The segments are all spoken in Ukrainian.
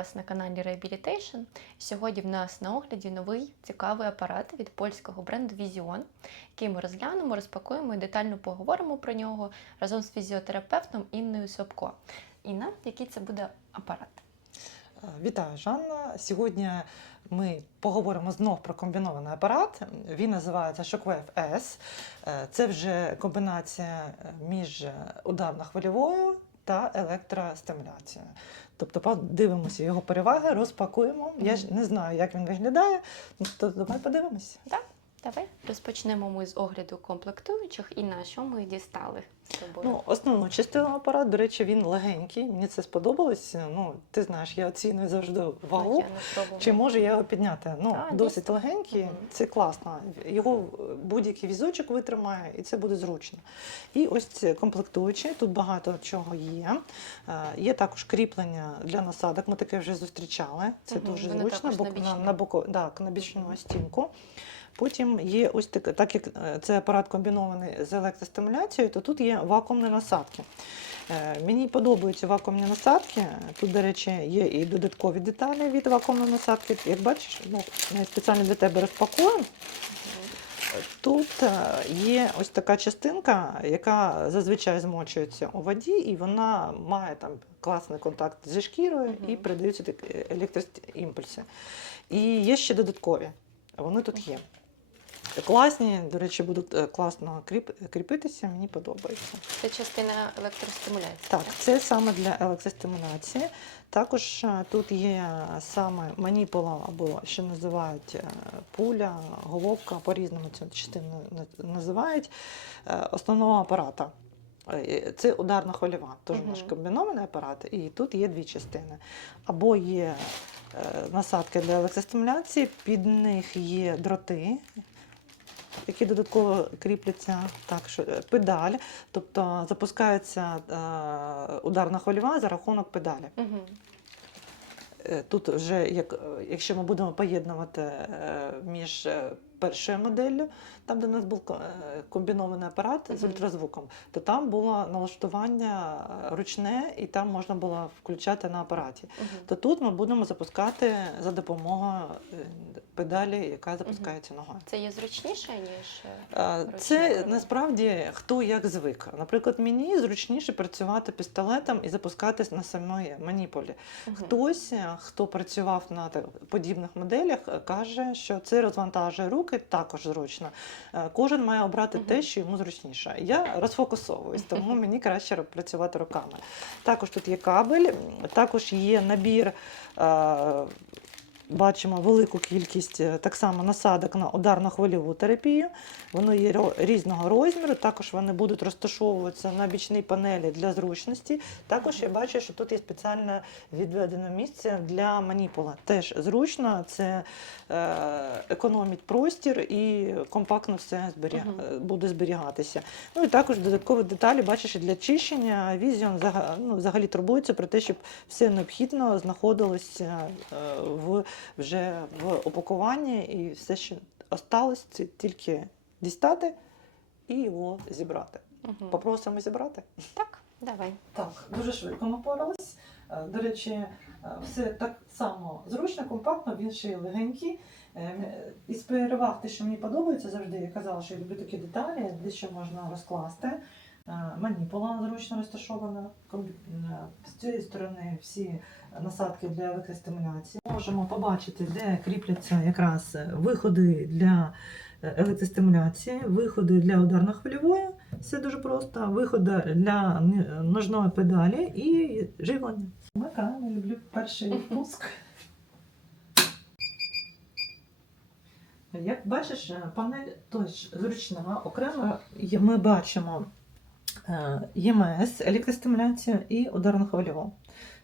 вас на каналі Rehabilitation. Сьогодні в нас на огляді новий цікавий апарат від польського бренду Vision, який ми розглянемо, розпакуємо і детально поговоримо про нього разом з фізіотерапевтом Інною Собко. Інна, який це буде апарат? Вітаю, Жанна. Сьогодні ми поговоримо знов про комбінований апарат. Він називається Shockwave S. Е, Це вже комбінація між ударно-хвильовою та електростимуляція, Тобто подивимося його переваги, розпакуємо. Я ж не знаю, як він виглядає, то давай подивимося. Давай розпочнемо ми з огляду комплектуючих і на що ми дістали з. Ну, основну частину апарату, до речі, він легенький. Мені це сподобалось. Ну, ти знаєш, я оціную завжди вагу. Чи можу я його підняти? Ну, Так, досить дійсно. легенький, Мгм. це класно. Його будь-який візочок витримає, і це буде зручно. І ось ці комплектуючі, тут багато чого є. Е, Є також кріплення для насадок. Ми таке вже зустрічали. Це Мгм, дуже вони зручно, бо на на, на боку, так, на бічну стінку. Потім є ось так, так як е, це апарат комбінований з електростимуляцією, то тут є вакуумні насадки. Е, Мені подобаються вакуумні насадки. Тут, до речі, є і додаткові деталі від вакуумної насадки. Як бачиш, ну, спеціально для тебе розпакую. Мгм. Тут е, є ось така частинка, яка зазвичай змочується у воді, і вона має там класний контакт зі шкірою і передаються електроімпульси. І є ще додаткові. Вони тут є. Класні, до речі, будуть е, класно кріп, кріпитися, мені подобається. Це частина електростимуляції. Так, це саме для електростимуляції. Також е, тут є саме маніпула, або що називають е, пуля, головка, по-різному цю частину називають е, основного апарата. Е, Це ударна хвильова, теж Мгм. наш комбінований апарат, і тут є дві частини. Або є е, насадки для електростимуляції, під них є дроти, які додатково кріпляться. Так, що е, педаль, тобто запускається е, ударна хвильова за рахунок педалі. Угу. Тут вже, як, якщо ми будемо поєднувати е, між першою моделлю, там, де у нас був е, комбінований апарат з ультразвуком, то там було налаштування е, ручне, і там можна було включати на апараті. То тут ми будемо запускати за допомогою е, педалі, яка запускається ногою. Це є зручніше, ніж е, Е, Це насправді хто як звик. Наприклад, мені зручніше працювати пістолетом і запускатись на самої маніпулі. Мгм. Хтось, хто працював на подібних моделях, каже, що це розвантажує руки також зручно. Е, Кожен має обрати те, що йому зручніше. Я розфокусовуюсь, тому мені краще працювати руками. Також тут є кабель, також є набір. Бачимо велику кількість е, так само насадок на ударно-хвильову терапію. Воно є різного розміру. Також вони будуть розташовуватися на бічній панелі для зручності. Також я бачу, що тут є спеціальне відведене місце для маніпула. Теж зручно, це е, економить простір і компактно все зберіг... Е, буде зберігатися. Ну і також додаткові деталі, бачиш, для чищення взага- ну, взагалі турбується про те, щоб все необхідно знаходилося в вже в упакуванні, і все, що осталось, це тільки дістати і його зібрати. Мгм. Попросимо зібрати. Так, давай. Так, дуже швидко ми впорались. Е, До речі, е, все так само зручно, компактно, він ще й легенький. Е, Із переваг, те, що мені подобається завжди, я казала, що я люблю такі деталі, де що можна розкласти. Е, Маніпула зручно розташована. Е, З цієї сторони всі насадки для електростимуляції. Можемо побачити, де кріпляться якраз виходи для е, електростимуляції, виходи для ударно-хвильової. Все дуже просто. Виходи для ножної педалі і живлення. Вмикаємо, люблю перший пуск. Як бачиш, панель теж зручна. Окремо ми бачимо ЄМС, електростимуляцію і ударно-хвильову.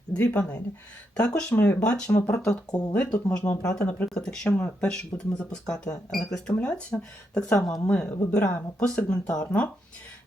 Дві панелі. Також ми бачимо протоколи. Тут можна обрати, наприклад, якщо ми перше будемо запускати електростимуляцію, так само ми вибираємо посегментарно.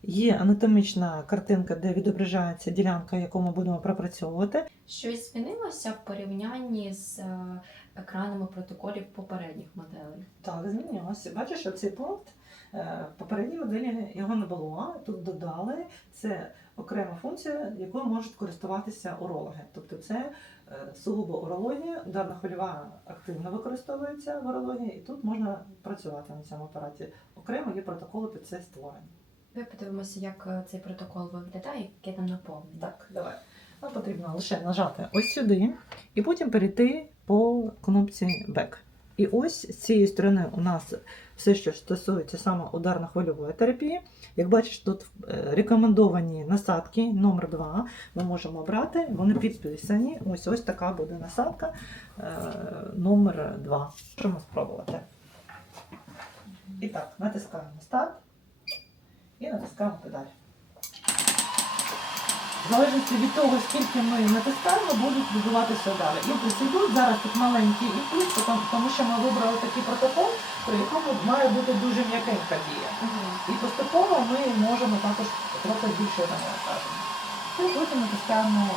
Є анатомічна картинка, де відображається ділянка, яку ми будемо пропрацьовувати. Щось змінилося в порівнянні з е, екранами протоколів попередніх моделей. Так, змінилося. Бачиш, оцей пункт Е, В попередній моделі його не було. Тут додали це окрема функція, якою можуть користуватися урологи. Тобто це е, сугубо урологія, ударна хвильова активно використовується в урології, і тут можна працювати на цьому апараті. Окремо є протоколи під це створені. Давай подивимося, як е, цей протокол виглядає, яке там наповнення. Так, давай. Нам потрібно лише нажати ось сюди і потім перейти по кнопці Back. І ось з цієї сторони у нас все, що стосується саме ударно-хвильової терапії. Як бачиш, тут е, рекомендовані насадки номер 2 ми можемо обрати, вони підписані. Ось ось така буде насадка е, номер 2. Можемо спробувати. І так, натискаємо старт і натискаємо педаль. В залежності від того, скільки ми натискаємо, будуть відбуватися далі. Імпульси йдуть, зараз тут маленький імпульс, тому- тому що ми вибрали такий протокол, при якому має бути дуже м'якенька дія. І поступово ми можемо також трохи більше навантаження. І потім натискаємо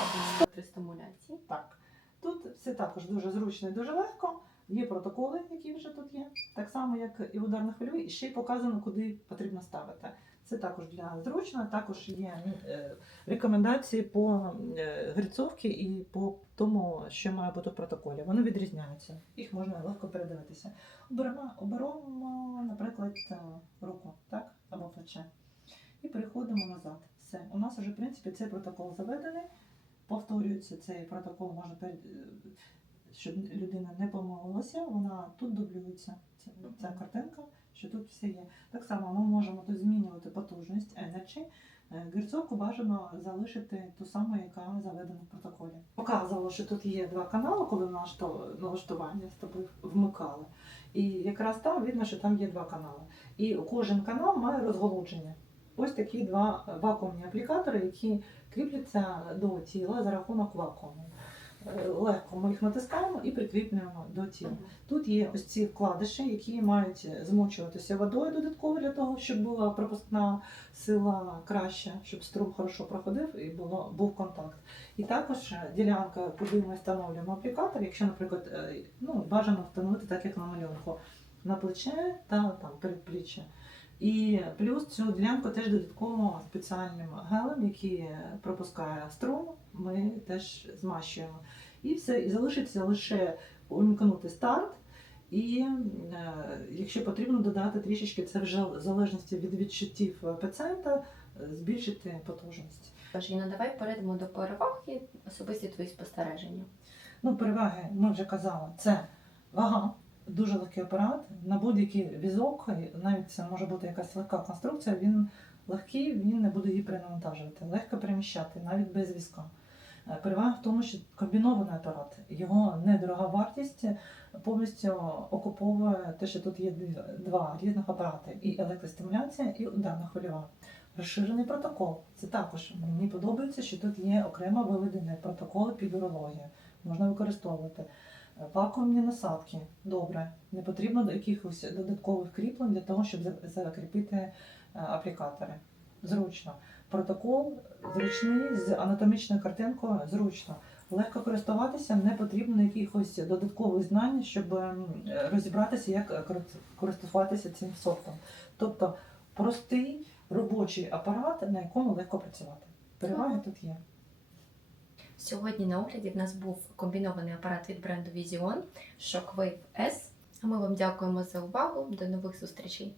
стимуляції. так. Тут все також дуже зручно і дуже легко. Є протоколи, які вже тут є, так само, як і ударних хвильовій, і ще й показано, куди потрібно ставити. Це також для зручно, також є е, рекомендації по е, грицовці і по тому, що має бути в протоколі. Вони відрізняються, їх можна легко передивитися. Оберемо, оберемо, наприклад, е, руку так? або плече. І переходимо назад. Все. У нас вже, в принципі, цей протокол заведений. Повторюється цей протокол, можна щоб людина не помилилася, вона тут дублюється. Ця, ця картинка, що тут все є. Так само ми можемо тут змінювати потужність Energy. Е, Герцовку бажано залишити ту саму, яка заведена в протоколі. Показувало, що тут є два канали, коли налаштування з тобою вмикали. І якраз там видно, що там є два канали. І кожен канал має розголудження. Ось такі два вакуумні аплікатори, які кріпляться до тіла за рахунок вакууму. Легко ми їх натискаємо і прикріплюємо до тіла. Тут є ось ці вкладиші, які мають змочуватися водою додатково для того, щоб була пропускна сила краща, щоб струм хорошо проходив і було, був контакт. І також ділянка, куди ми встановлюємо аплікатор, якщо, наприклад, е, ну, бажано встановити так, як на малюнку, на плече та там передпліччя. І плюс цю ділянку теж додатково спеціальним гелем, який пропускає струм, ми теж змащуємо. І все, і залишиться лише увімкнути старт. І е, якщо потрібно додати трішечки, це вже в залежності від відчуттів пацієнта, е, збільшити потужність. Тож, Інна, давай перейдемо до переваг і особисті твої спостереження. Ну, переваги, ми вже казали, це вага, дуже легкий апарат. На будь-який візок, навіть це може бути якась легка конструкція, він легкий, він не буде її перенавантажувати. Легко переміщати, навіть без візка. Е, Перевага в тому, що комбінований апарат, його недорога вартість повністю окуповує те, що тут є два різних апарати: і електростимуляція, і ударна хвильова. Розширений протокол. Це також мені подобається, що тут є окремо виведені протоколи під урологію. Можна використовувати. Вакуумні насадки. Добре. Не потрібно якихось додаткових кріплень для того, щоб закріпити е, аплікатори. Зручно. Протокол зручний з анатомічною картинкою зручно. Легко користуватися, не потрібно якихось додаткових знань, щоб ем, розібратися, як користуватися цим софтом. Тобто простий робочий апарат, на якому легко працювати. Переваги тут є. Сьогодні на огляді в нас був комбінований апарат від бренду Vision Shockwave S. А ми вам дякуємо за увагу. До нових зустрічей!